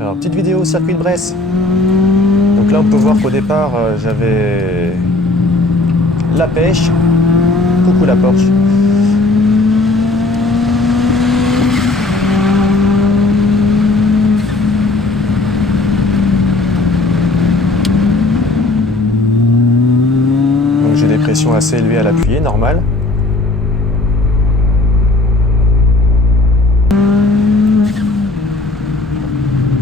Alors, petite vidéo au circuit de Bresse. Donc là, on peut voir qu'au départ, j'avais la pêche. Coucou la Porsche. Donc j'ai des pressions assez élevées à l'appuyer, normal.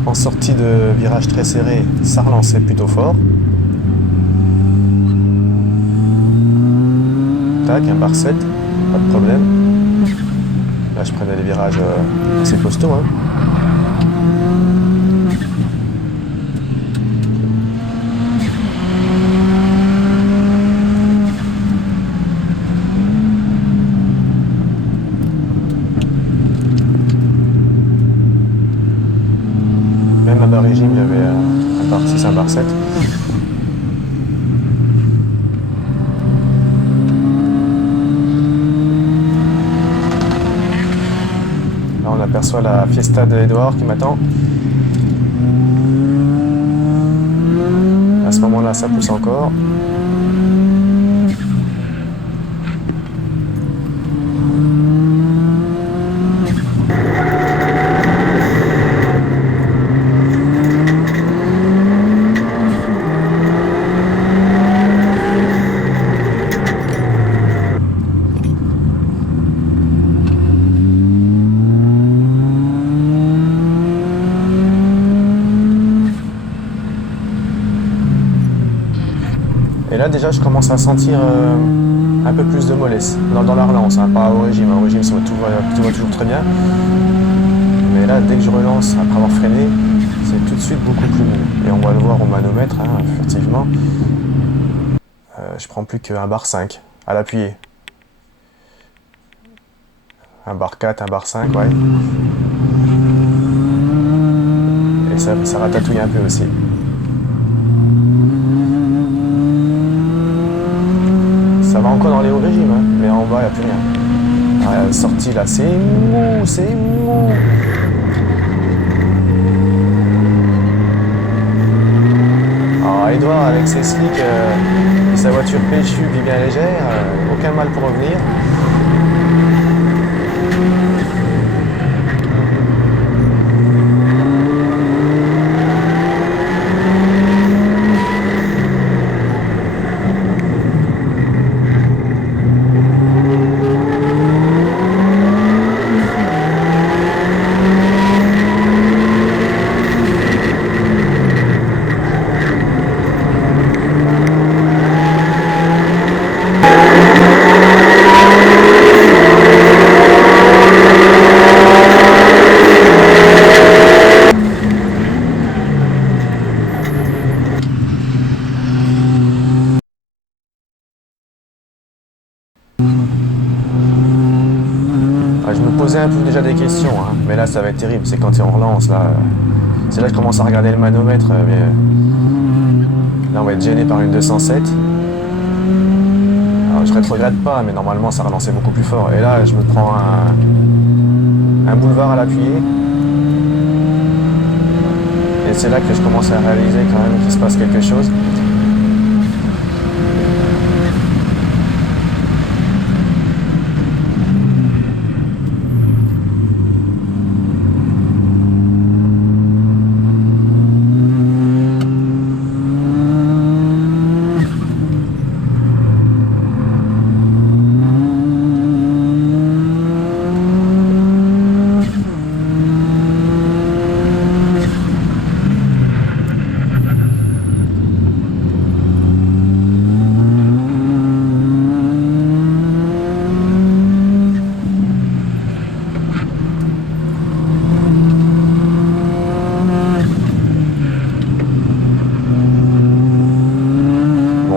En sortie de virage très serré, ça relançait plutôt fort. Tac, un bar 7, pas de problème. Là, je prenais des virages assez costauds. Hein. Même à bas régime, il y avait un bar 6, un bar 7. Là, on aperçoit la Fiesta de Edouard qui m'attend. À ce moment-là, ça pousse encore. Et là déjà je commence à sentir un peu plus de mollesse dans la relance, hein, pas au régime. Au régime tout va toujours très bien. Mais là dès que je relance après avoir freiné, c'est tout de suite beaucoup plus mieux. Et on va le voir au manomètre, hein, furtivement. Je prends plus qu'un bar 5 à l'appuyer. Un bar 4, un bar 5, ouais. Et ça ratatouille un peu aussi. Ça va encore dans les hauts régimes, hein, mais en bas, il n'y a plus rien. Alors, la sortie là, c'est mou, c'est mou. Alors, Edouard, avec ses slicks et sa voiture péchue, bien légère, aucun mal pour revenir. Je me posais un peu déjà des questions, hein, mais là ça va être terrible, c'est quand on relance, là, c'est là que je commence à regarder le manomètre, mais là on va être gêné par une 207. Alors je rétrograde pas, mais normalement ça relançait beaucoup plus fort, et là je me prends un boulevard à l'appuyer, et c'est là que je commence à réaliser quand même qu'il se passe quelque chose.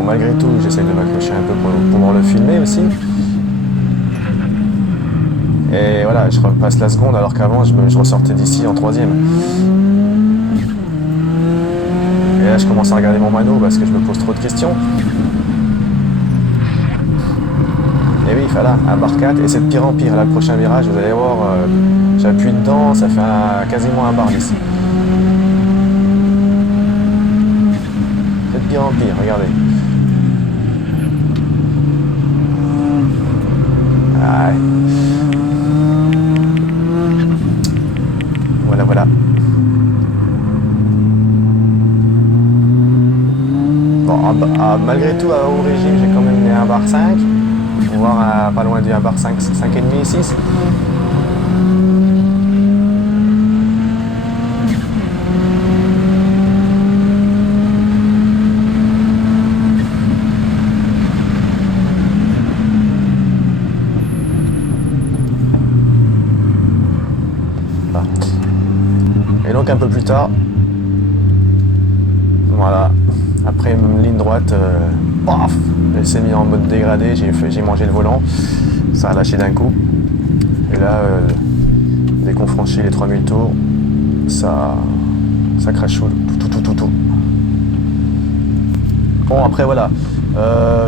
Malgré tout, j'essaie de m'accrocher un peu pour pouvoir le filmer aussi. Et voilà, je repasse la seconde alors qu'avant je ressortais d'ici en troisième. Et là je commence à regarder mon mano parce que je me pose trop de questions. Et oui, voilà, un bar 4 et c'est de pire en pire. Là, le prochain virage, vous allez voir, j'appuie dedans, ça fait quasiment un bar d'ici. pire en pire, regardez. Ah, voilà, voilà. Bon, malgré tout, au régime, j'ai quand même mis 1 bar 5. On va voir pas loin du 1 bar 5, 5,5, 6. Et donc un peu plus tard, voilà, après une ligne droite, paf, elle s'est mise en mode dégradé, j'ai mangé le volant, ça a lâché d'un coup. Et là, dès qu'on franchit les 3000 tours, ça crache tout. Bon, après voilà,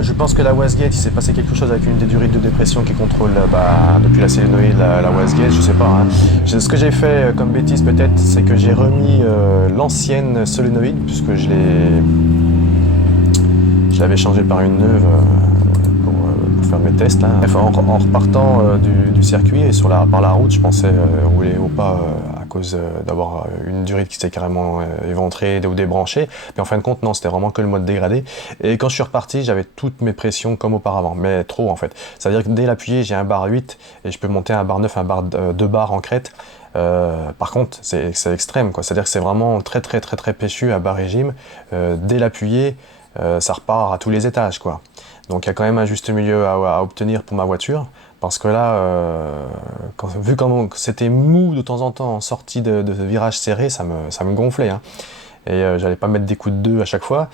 je pense que la wastegate, il s'est passé quelque chose avec une des durites de dépression qui contrôle depuis la solénoïde la wastegate, je sais pas. Hein. Ce que j'ai fait comme bêtise peut-être, c'est que j'ai remis l'ancienne solénoïde, puisque je l'avais changée par une neuve pour faire mes tests. Là. Bref, en repartant du circuit et par la route, je pensais rouler au pas à cause d'avoir une durite qui s'était carrément éventrée ou débranchée. Mais en fin de compte, non, c'était vraiment que le mode dégradé. Et quand je suis reparti, j'avais toutes mes pressions comme auparavant, mais trop en fait. C'est-à-dire que dès l'appuyer, j'ai un bar 8 et je peux monter un bar 9, un bar 2 bars en crête. Par contre, c'est extrême, quoi. C'est-à-dire que c'est vraiment très péchu à bas régime. Dès l'appuyer, ça repart à tous les étages, quoi. Donc il y a quand même un juste milieu à obtenir pour ma voiture, parce que là, vu comment c'était mou de temps en temps en sortie de virage serré, ça me gonflait. Hein. Et j'allais pas mettre des coups de 2 à chaque fois.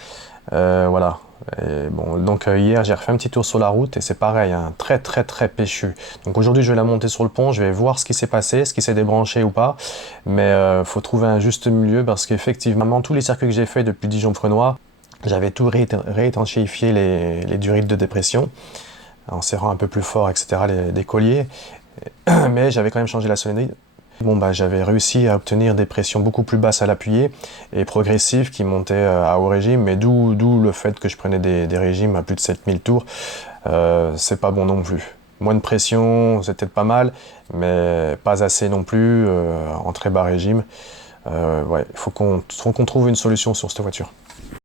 Voilà. Et bon, donc hier j'ai refait un petit tour sur la route et c'est pareil, hein, très péchu. Donc aujourd'hui je vais la monter sur le pont, je vais voir ce qui s'est passé, ce qui s'est débranché ou pas. Mais faut trouver un juste milieu parce qu'effectivement tous les circuits que j'ai fait depuis Dijon-Frenois, j'avais tout réétanchéifié les durites de dépression en serrant un peu plus fort, etc. des colliers. Mais j'avais quand même changé la solénoïde. Bon, bah, j'avais réussi à obtenir des pressions beaucoup plus basses à l'appuyer et progressives qui montaient à haut régime, mais d'où le fait que je prenais des régimes à plus de 7000 tours. C'est pas bon non plus. Moins de pression, c'est peut-être pas mal, mais pas assez non plus en très bas régime. Ouais, il faut qu'on trouve une solution sur cette voiture.